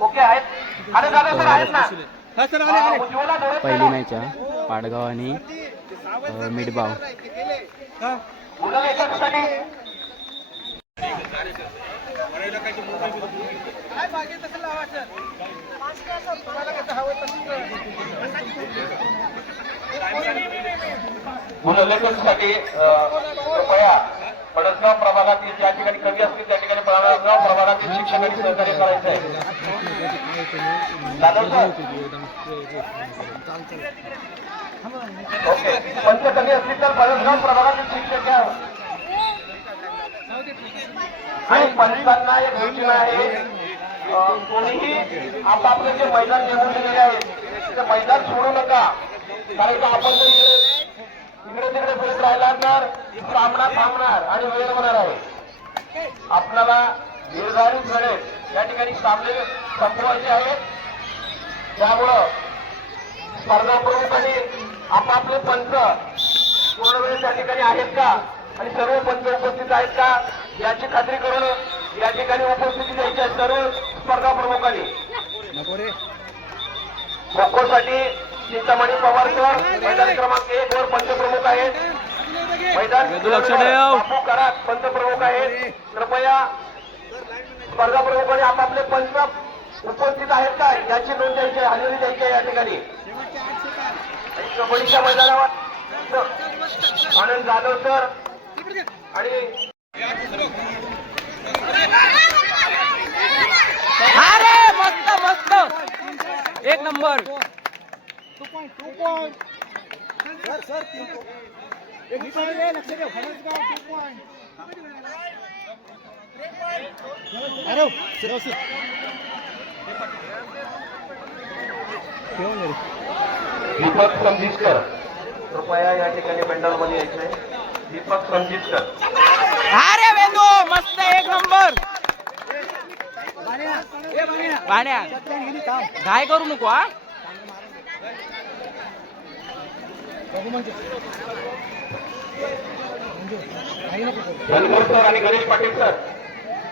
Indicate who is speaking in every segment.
Speaker 1: Okay आहेत. आणि दादा सर आहेत ना. अं, उज्ज्वला डोळे
Speaker 2: पहिली मॅच आहे. पाडगाव आणि मिडबाव
Speaker 1: कृपया पडसगाव प्रभागातील ज्या ठिकाणी कमी असतील त्या ठिकाणी पडसगाव प्रभागातील शिक्षकांनी सहकार्य करायचं आहे जाधव सर ओके पंच कमी असतील तर पडसगाव प्रभागातील शिक्षक घ्या आणि पंचांना एक सूचना आहे कोणीही आपापले जे मैदान निवडून दिलेले आहे ते मैदान सोडू नका कारण का आपण जर इकडे इकडे तिकडे फिरत राहिला तर सामना थांबणार आणि वेळ होणार आहे आपल्याला निर्धारित वेळेत या ठिकाणी सामने संपवायचे आहेत. त्यामुळं स्पर्धा प्रमुखांनी आपापले पंच पूर्ण वेळ त्या ठिकाणी आहेत का? आणि सर्व पंच उपस्थित आहेत का? याची खात्री करून या ठिकाणी उपस्थिती द्यायची आहे सर्व स्पर्धा प्रमुखांनी खो साठी चिंतामणी पवार सर मैदान क्रमांक एक वर पंचप्रमुख आहेत. मैदान. बापू करात पंचप्रमुख आहेत. कृपया स्पर्धा प्रमुखांनी आपापले पंच उपस्थित आहेत का याची नोंद द्यायची आहे हजेरी द्यायची आहे या ठिकाणी. कबड्डीच्या मैदानावर आनंद जाधव सर आणि
Speaker 2: अरे मस्त मस्त. एक नंबर.
Speaker 1: दीपक समजितकर कृपया या ठिकाणी पेंडॉलमध्ये यायचंय. दीपक समजितकर
Speaker 2: अरे वेदो मस्त एक नंबर. पाण्या. काय करू नको हा.
Speaker 1: आणि गणेश पाटील सर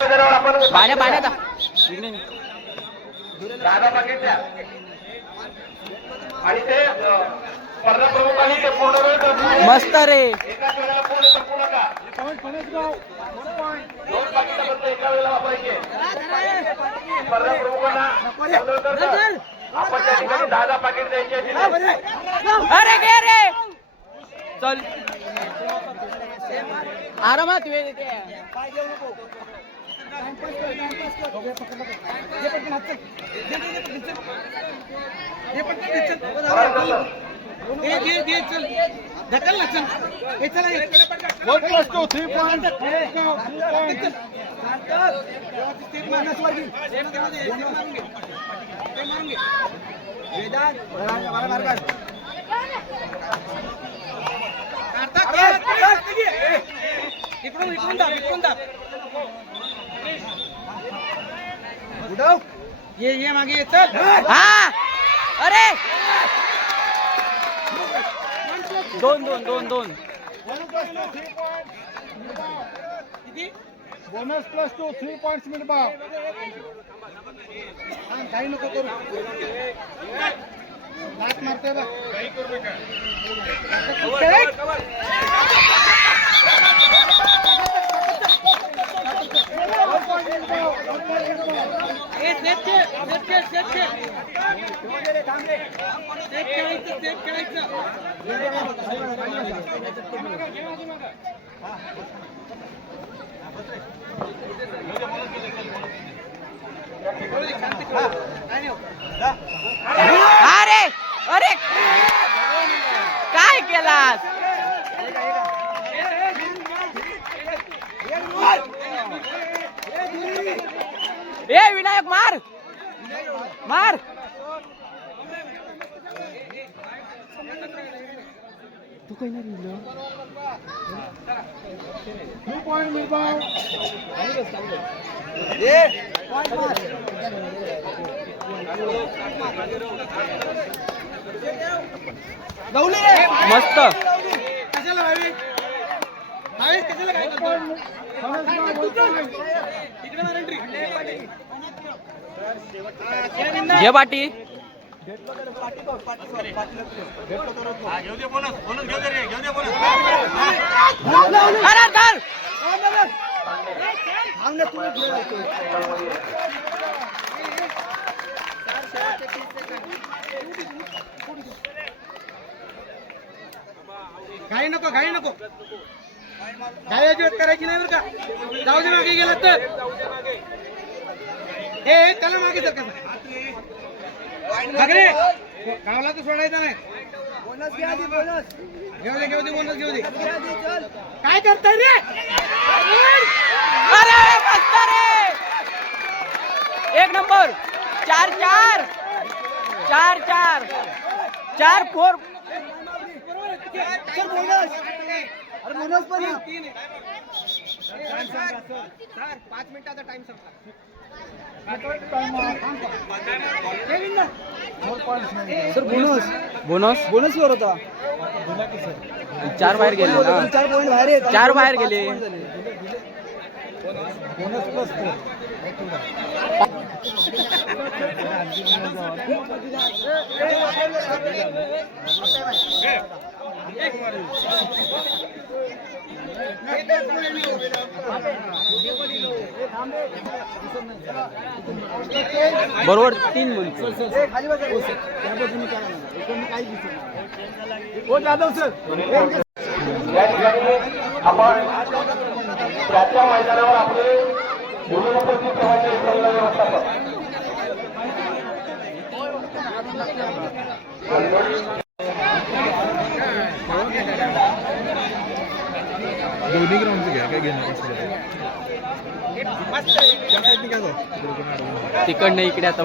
Speaker 1: मैदानावर आपण
Speaker 2: पाण्या पाण्यात इकडे.
Speaker 1: दादा पाकिट द्या आणि ते अं, स्पर्धा प्रमुखांनी ते पूर्ण वेळ संपवू.
Speaker 2: मस्त रे.
Speaker 1: एकाच वेळेला पूर्ण संपू नका दोन पाकिटं फक्त एका वेळेला वापरायचे स्पर्धा प्रमुखांना आपण त्या ठिकाणी दहा दहा पाकिट द्यायचे.
Speaker 2: अरे घे रे चल आरामात वेळ येते.
Speaker 3: One plus two, three points. Three points.
Speaker 2: हा अरे दोन दोन दोन दोन.
Speaker 3: Bonus plus two three point minute बा. काही नको करू. लाट मारते बा.
Speaker 2: करू नका अरे अरे. काय केलास? ए विनायक मार! मार! तू काही नाही लिहिलं?
Speaker 3: Two point Milbao.
Speaker 2: मस्त. घे पाटी.
Speaker 3: घाई नको घाई नको. घाई अजिबात करायची नाही बरं का. जाऊ दे मागे गेलं तर. हे त्याला मागे सर कसं रे गावला तर सोडायचा नाही. घेऊ दे घेऊ दे बोनस घेऊ दे. काय करताय रे?
Speaker 2: अरे एक नंबर. चार चार. चार चार. चार फोर.
Speaker 3: पाच मिनिटाचा टाइम संपला.
Speaker 2: बोनस.
Speaker 3: बोनस? वर होता.
Speaker 2: चार बाहेर गेले ना?
Speaker 3: चार पॉईंट बाहेर
Speaker 2: चार बाहेर गेले.
Speaker 3: बोनस प्लस
Speaker 2: बरोबर तीन म्हणतो.
Speaker 3: हो जाधव सर
Speaker 1: या ठिकाणी आपण त्याच्या मैदानावर आपले मुलं संघ व्यवस्थापन
Speaker 3: दोन्ही ग्राउंडचं घ्या काय घेणार
Speaker 2: तिकडनं इकडे आता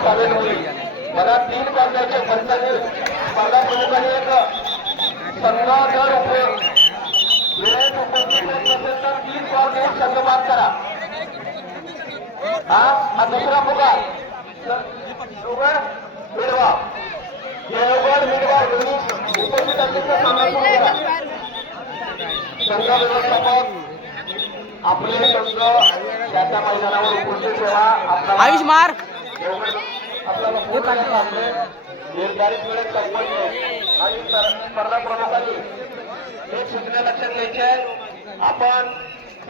Speaker 1: मला तीन पंचायतचे पंचायत स्पर्धा प्रमुखांनी एक संघ जर उपयोग वेळेत उपस्थित होत नसेल तर तीन कॉल देऊन संघ बाद करा. हा हा दुसरा पुकार दोन्ही उपस्थित संघ व्यवस्थापक आपले संघ त्याच्या मैदानावर उपस्थित ठेवा. आपल्याला
Speaker 2: आयुष मार
Speaker 1: निर्धारित वेळेत संपन्न आणि स्पर- स्पर्धा प्रमुखांनी एक सूचना लक्षात घ्यायची आपण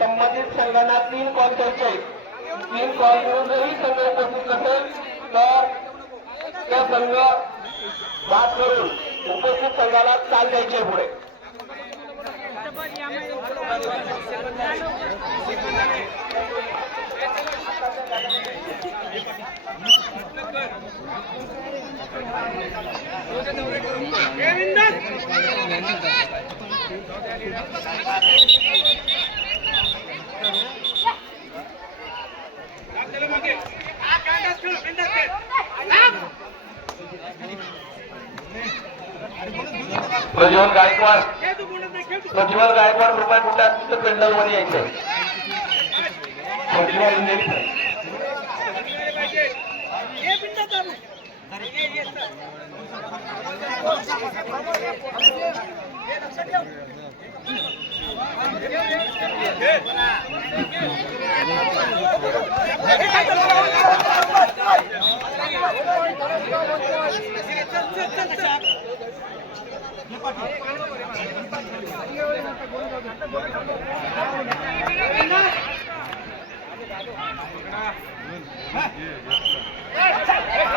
Speaker 1: संबंधित संघांना तीन कॉल द्यायचे आहेत. तीन कॉल मिळून जरी संघ उपस्थित नसेल तर त्या संघ बाद करून उपस्थित संघाला चाल द्यायची आहे पुढे प्रज्वल गायकवाड. प्रज्वल गायकवाड रुपये कुठे असतील तर पेंडलमध्ये यायचंय प्रज्वल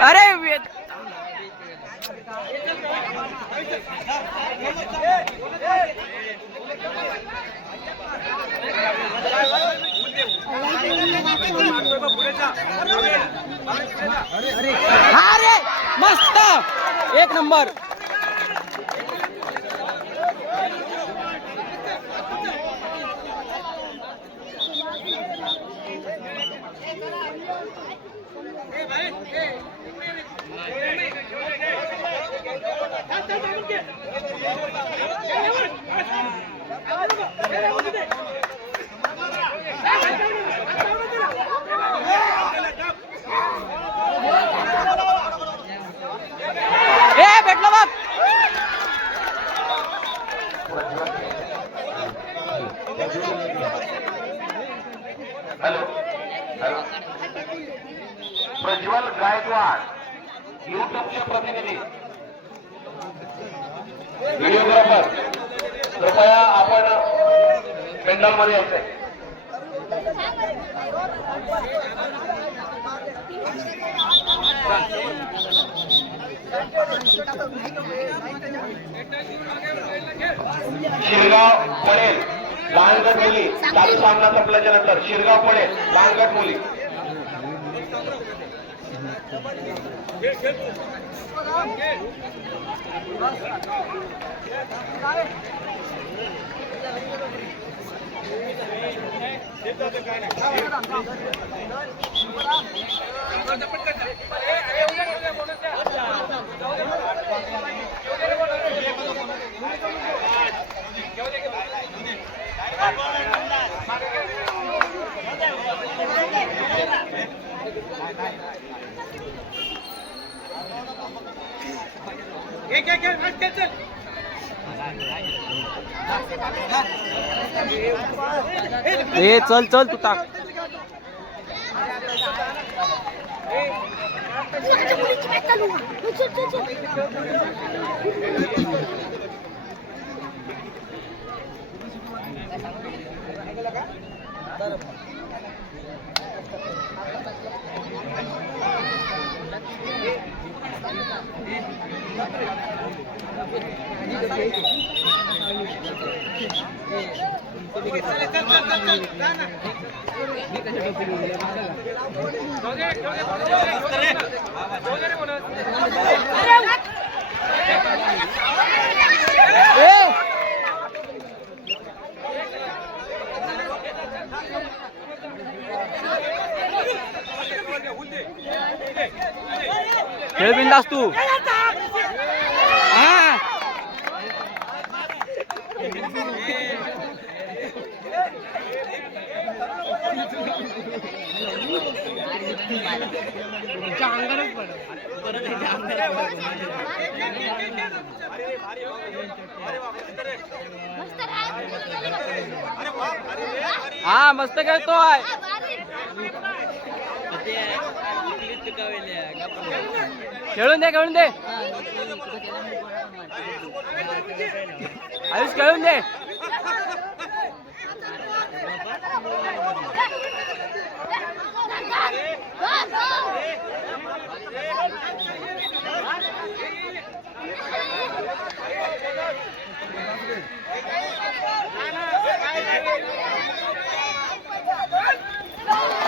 Speaker 2: अरे अरे मस्त! एक नंबर.
Speaker 1: प्रज्वल गायकवाड युट्यूबचे प्रतिनिधी. व्हिडिओग्राफर कृपया आपण पेंडॉलमध्ये यायचंय शिरगाव पडेल. लहानगट मुली. चालू सामना संपल्याच्या नंतर शिरगाव पडेल. लहानगट मुली.
Speaker 3: घे, घे, घे, घे, घे, चल.
Speaker 2: ए चल चल तू टाक
Speaker 4: माझ्या मुलीची बॅग चालू आहे. चल, चल, चल.
Speaker 3: चल, चल, चल, चल, चल. जा ना. जाऊ दे, जाऊ दे, बोलू दे. जाऊ दे रे बोलत.
Speaker 2: ए खेळ बिंदास तू हा हा मस्त
Speaker 4: करतो
Speaker 2: खेळून दे खेळून दे. आयुष खेळून दे. Go!